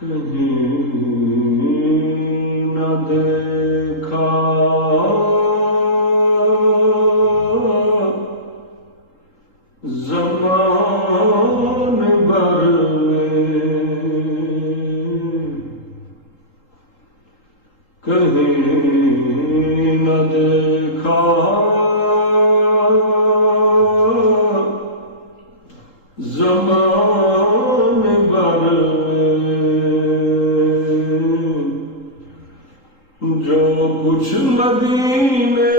کہیں نہ دیکھا زمان بھر میں، کہیں نہ دیکھا زمان بھر میں، جو کچھ مدینے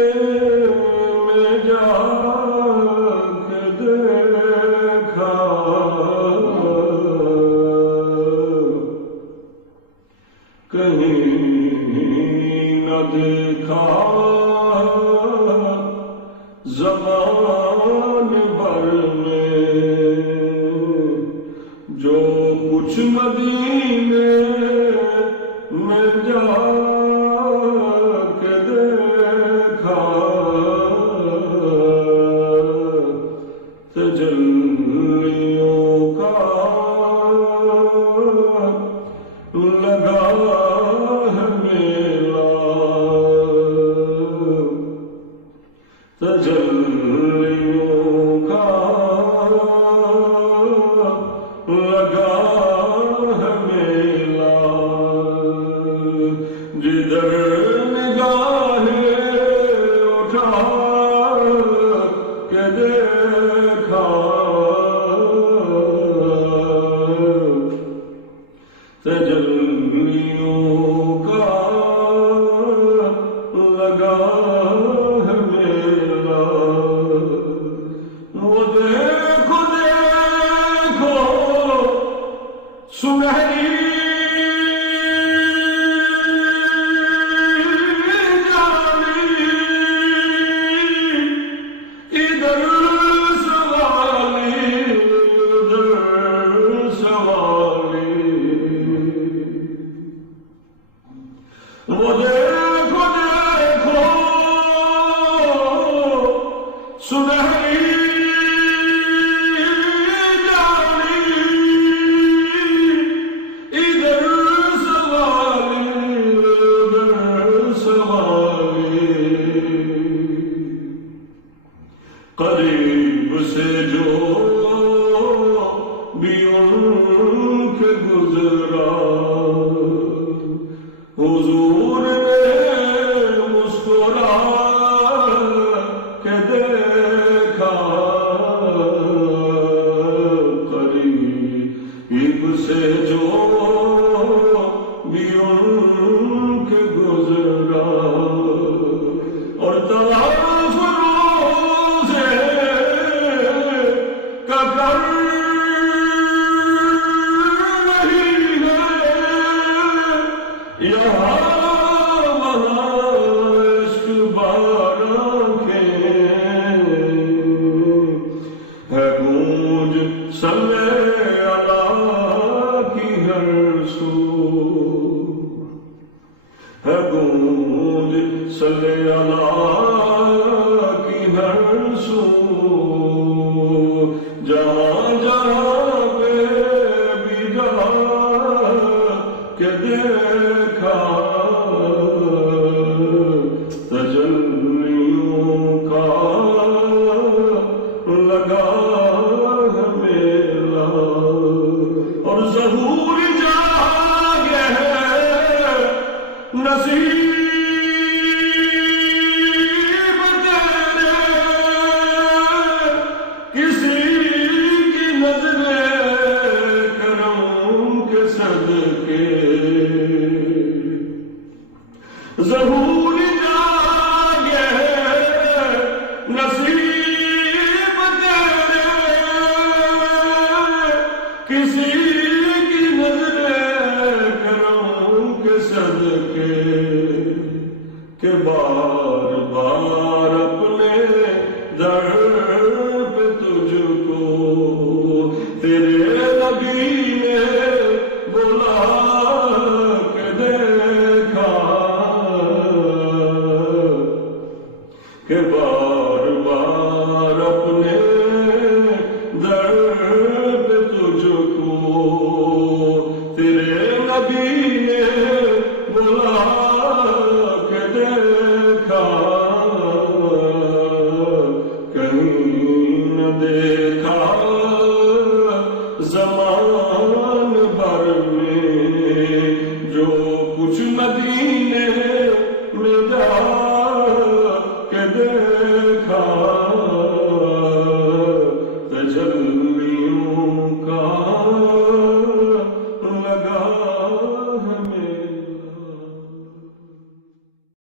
میں جا کے دیکھا، کہیں نہ دیکھا زمان بھر میں، جو کچھ مدینے میں جا کے دیکھا، تجلیوں کا لگا ہے میلہ، تجلیوں کا لگا ہے میلہ، جدھر نگاہیں اٹھا کے دیکھا، تجلیوں کا لگا ہے میلہ، وہ دیکھو دیکھو سنہری جالی، ادھر سوالی ادھر سوالی، وہ دیکھو دیکھو سنہری جالی، ادھر سوالی ادھر سوالی، قریب سے جو بھی ان کے گزرا، حضور نے مسکرا کے دیکھا، قریب سے جو بھی ان کے گزرا، اور طواف روزے کا کر رہی ہے، یہاں وہاں عشق بار آنکھیں، ہے گونج صلی اللہ کی ہر سو، ہے گونج صلی اللہ کی ہر سو، جہاں جہاں پہ بھی جا کے دیکھا، تجلیوں کا لگا ہے میلہ، اور ظہور جاگے ہے نصیب تیرے، کسی کی نظر کرم کے صدقے، ظہور جاگے نصیب تیرے، کسی کی نظر کرم کے صدقے، کہ بار بار اپنے در پہ تجھ کو تیرے نبی نے بلا کے دیکھا، کہ بار بار اپنے در پہ تجھ کو تیرے مدینے